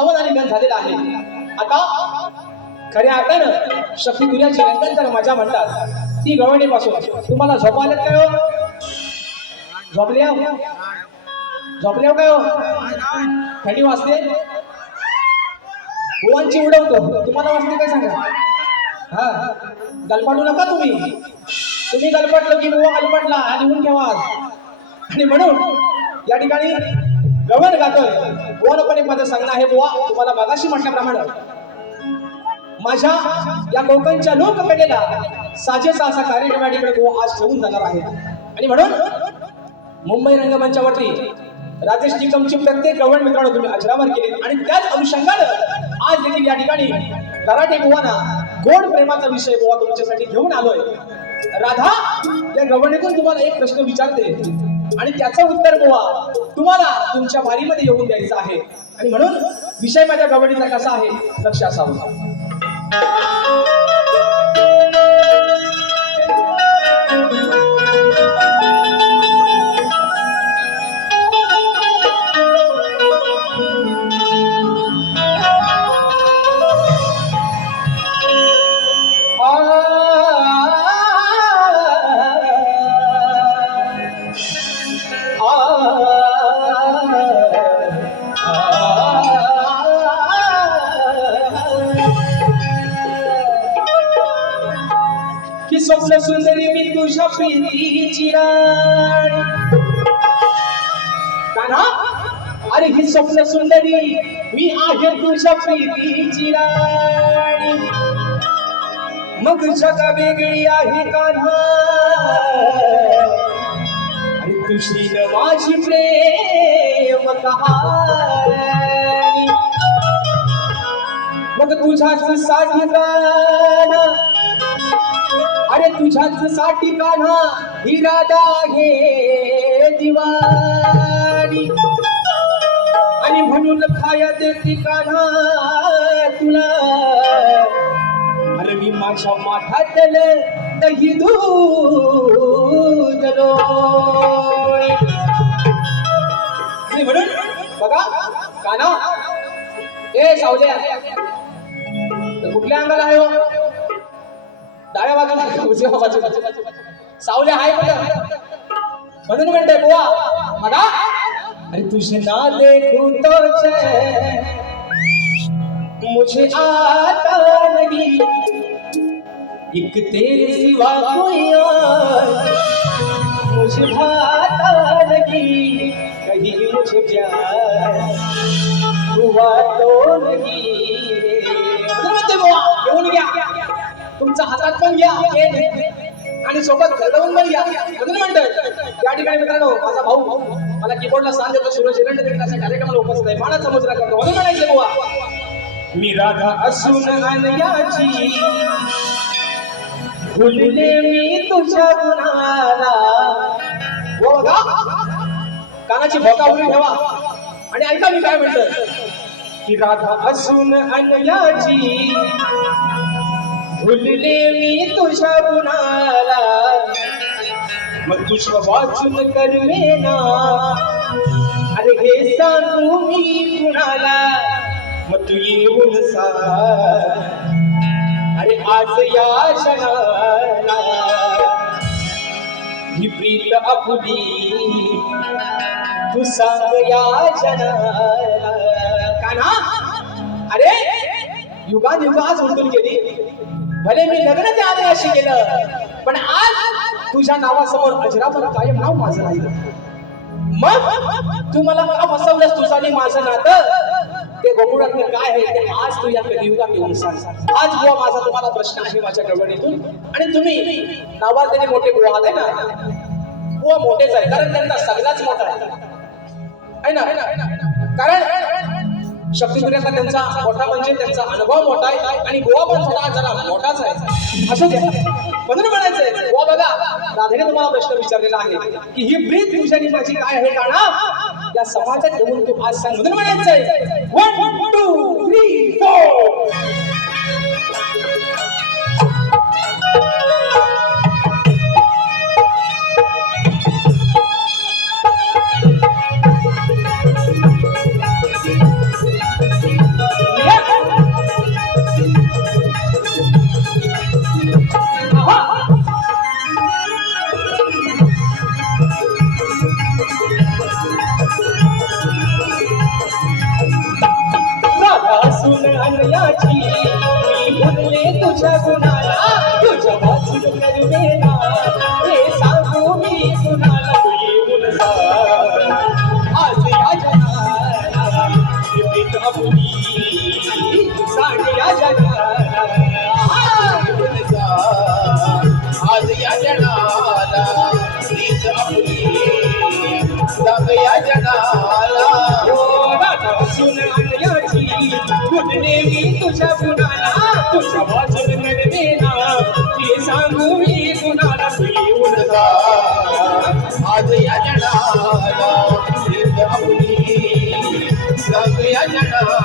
म्हणून स्तवन आणि गण झालेला आहे. आता खऱ्या अर्थानं शक्ती तुल्याची रंगांतर मजा म्हणतात ती गवळणीपासून. तुम्हाला झोपायला काय हो? झोपल्या? झोपल्या काय हो? थंडी वाजते? गोवांची उडवतो. तुम्हाला वाजते काय सांगा? हा. गलपाटू नका तुम्ही. तुम्ही गलपटलं की बुवा गलपाटला. आणि लिहून ठेवा आणि म्हणून या ठिकाणी गवण गातोय बुवानं पण एक माझं सांगणं आहे बुवा. तुम्हाला मगाशी म्हटल्याप्रमाणे. माझ्या या कोकणच्या लोककलेला साजेसा असा कार्यक्रम या ठिकाणी बुवा आज ठेवून जाणार आहे. आणि म्हणून मुंबई रंगमंचावरती राजेश निकमची प्रत्येक गवण मित्रांनो तुम्ही अजरावर केली. आणि त्याच अनुषंगानं आज देखील या ठिकाणी कराटे बुवाना गोड प्रेमाचा विषय बुवा तुमच्यासाठी घेऊन आलोय. राधा या गवणीतून तुम्हाला एक प्रश्न विचारते. आणि त्याचं उत्तर बुवा तुम्हाला तुमच्या वारीमध्ये येऊन द्यायचं आहे. आणि म्हणून विषय माझ्या गवडीचा कसा आहे लक्ष असावं. स्वप्न सुंदरी मी तुझ्या प्रीतीची राणी. काना अरे ही स्वप्न सुंदरी मी आहे तुझ्या प्रीतीची राणी. मग जगा वेगळी आहे कान्हा. आणि तुझी न माझी प्रेम कहाणी. मग तुझ्याच साठी कान्हा अरे तुझ्याच साठी कान्हा ही राधा घे दिवाणी आणि म्हणून खाया देते कान्हा तुला. अरे मी माझ्या माठातल दही दूध आणि म्हणून बघा कान्हा ए सावल्या तर कुठल्या अंगाला आहे हो? डाव्या बाजूला उजव्या बाजूला कुठं म्हणून म्हणते बुवा बघा अरे तुझे ना देखू तो मुझे आता नहीं। एक तेरे सिवा कोई और। मुझे भाता नहीं। कहीं मुझे प्यार हुआ तो नहीं। बुवा घेऊन घ्या तुमचा हातात पण घ्या आणि सोबत घडवून पण घ्या म्हणून म्हणतोय या ठिकाणी मित्रांनो माझा भाऊ मला कीबोर्डला सांग देतो. सूरज हिरंड देखील कार्यक्रमाला उपस्थित आहे. मानाचा मुजरा करतो. म्हणून म्हणायचे बुवा. मी राधा असून अनयाची भुलले मी तुझ्या गुणाला हो बघा कानाची भोका उभी ठेवा. आणि ऐका मी काय म्हणतोय. की राधा असून अनयाची भुलले मी तुझ्या गुणाला मग तुझं वाचून करवे ना अरे हे सांगू मी कुणाला मग तू येऊन सांग अरे आज या क्षणाला ही प्रीत आपली तू सांग या क्षणाला काना अरे युगान युग आज उलटून गेली भले मी लग्न त्या अशी केलं पण आज तुझ्या नावासमोर अजरामर कायम नाव माझं राहिलं. मग तू मला का फसवलंस तुझा आणि माझं नातं? ते गोकुळातलं काय आहे ते आज तू या कलियुगात येऊन सांग. आज बुवा माझा तुम्हाला प्रश्न आहे माझ्या गडबडीतून. आणि तुम्ही नावाजलेले मोठे बुवा आले ना? बुवा मोठेच आहे कारण त्यांना सगळाच मोठा आहे. है ना? कारण शक्तीपुऱ्याचा त्यांचा मोठा म्हणजे त्यांचा अनुभव मोठा आहे आणि गोवा पण थोडा जरा मोठाच आहे. असं द्या म्हणून म्हणायचंय. गोवा बघा राधेने तुम्हाला प्रश्न विचारलेला आहे की ही प्रीत तुझ्या माझी काय आहे काना या समाजात येऊन तू आज सांग म्हणून म्हणायचंय. वन टू थ्री या जगाला. वाचून आणल्याची कुठले मी तुझ्या कुणाला तुझ्या वाचून मिळवेना ते सांगू मी कुणाला येऊन जा. आज या जगाला सगळ्या जगाला.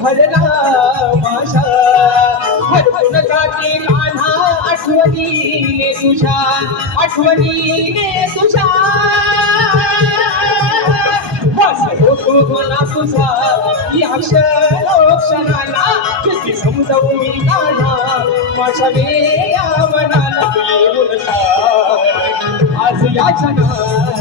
भरला माझा हरवण्यासाठी कान्हा आठवणीने तुझ्या आठवणीने तुझ्या होतो मला तुझा या क्षणाला किती समजावून कान्हा माझ्या वेळा Yajana,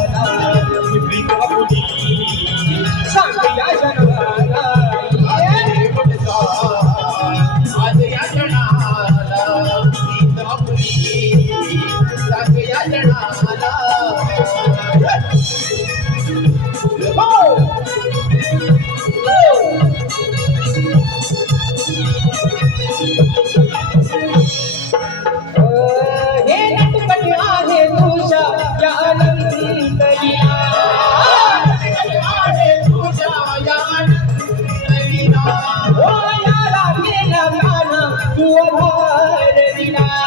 Medina.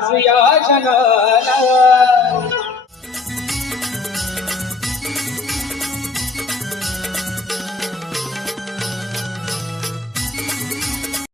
या जनाला